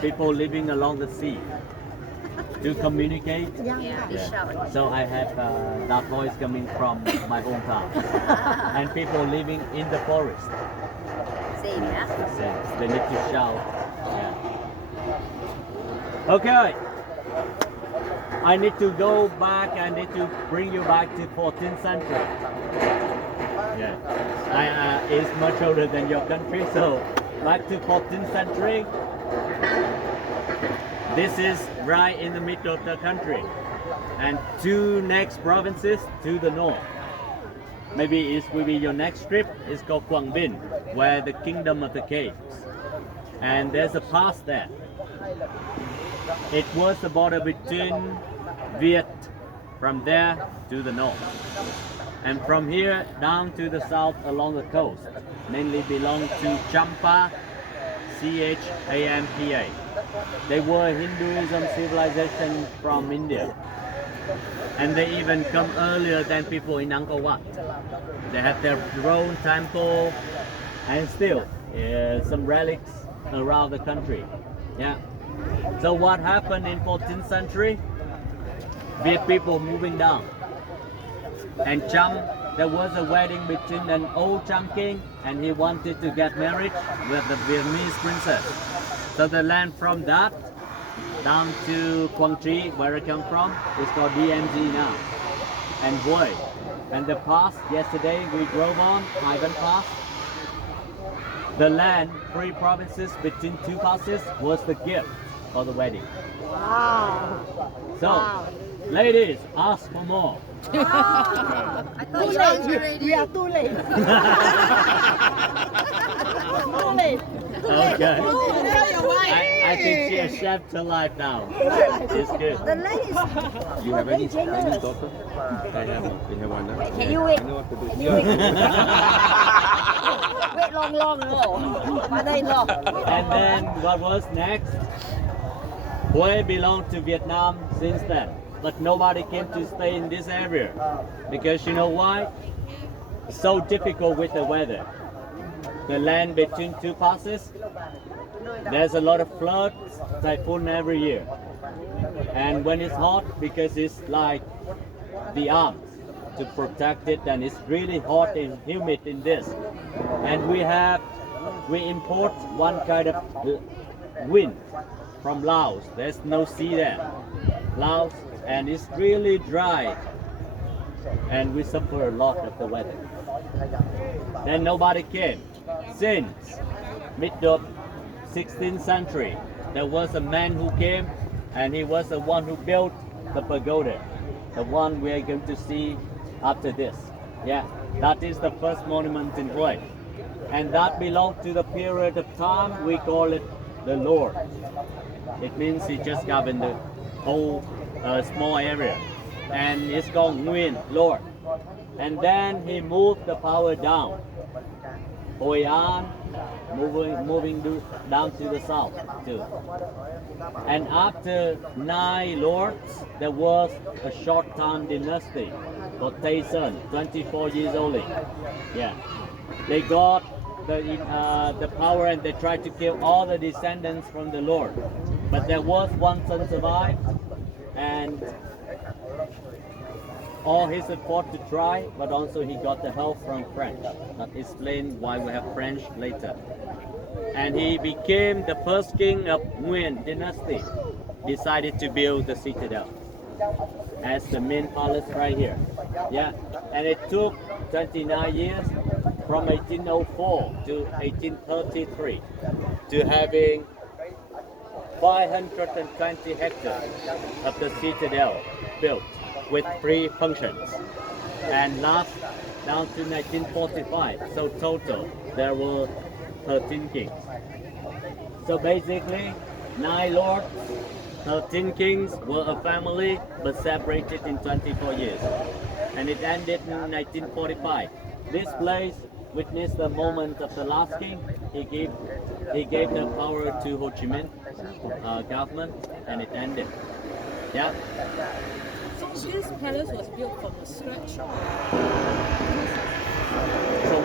people living along the sea to communicate. Yeah. So I have that voice coming from my hometown, and people living in the forest. Same, yeah. So they need to shout. Yeah. Okay. I need to go back. I need to bring you back to 14th century. Yeah. It's much older than your country, so back to 14th century. This is right in the middle of the country, and two next provinces to the north. Maybe it will be your next trip. It's called Quang Binh, where the Kingdom of the Caves, and there's a pass there. It was the border between Viet from there to the north, and from here down to the south along the coast, mainly belong to Champa, Champa. They were Hinduism civilization from India, and they even come earlier than people in Angkor Wat. They have their own temple, and still some relics around the country. Yeah. So what happened in 14th century? Viet people moving down, and Cham, there was a wedding between an old Cham king, and he wanted to get married with the Vietnamese princess. So the land from that down to Quang Tri, where I come from, is called DMZ now, and Hue. And the pass yesterday we drove on, Ivan Pass. The land, 3 provinces between 2 passes, was the gift for the wedding. Wow. So, ladies, ask for more. I thought you answered already. We are too late. Too late. Okay. I think she has shaped her life now. It's good. The ladies. You have any daughter? I have one. We have one now. Can you wait? I know what to do. Can you wait? Wait long no. Mother-in-law. And then what was next? Hue belonged to Vietnam since then, but nobody came to stay in this area because you know why? It's so difficult with the weather. The land between 2 passes, there's a lot of floods, typhoon every year. And when it's hot, because it's like the arms to protect it, and it's really hot and humid in this. And we import one kind of wind from Laos. There's no sea there. Laos, and it's really dry. And we suffer a lot of the weather. Then nobody came. Since mid of 16th century, there was a man who came, and he was the one who built the pagoda, the one we are going to see after this. Yeah, that is the first monument in Hue, and that belonged to the period of time we call it the Lord. It means he just governed the whole small area, and it's called Nguyen, Lord. And then he moved the power down. Hoi An, moving down to the south too. And after 9 lords, there was a short time dynasty called Tay Son, 24 years only. Yeah, they got the power, and they tried to kill all the descendants from the Lord. But there was one son survived, and all his effort to try, but also he got the help from French. That explains why we have French later. And he became the first king of Nguyen dynasty. Decided to build the citadel as the main palace right here. Yeah, and it took 29 years from 1804 to 1833 to having 520 hectares of the citadel built with 3 functions, and last down to 1945. So total there were 13 kings. So basically 9 lords, 13 kings were a family, but separated in 24 years, and it ended in 1945. This place witnessed the moment of the last king. He gave the power to Ho Chi Minh government, and it ended. Yeah. So this palace was built from scratch. So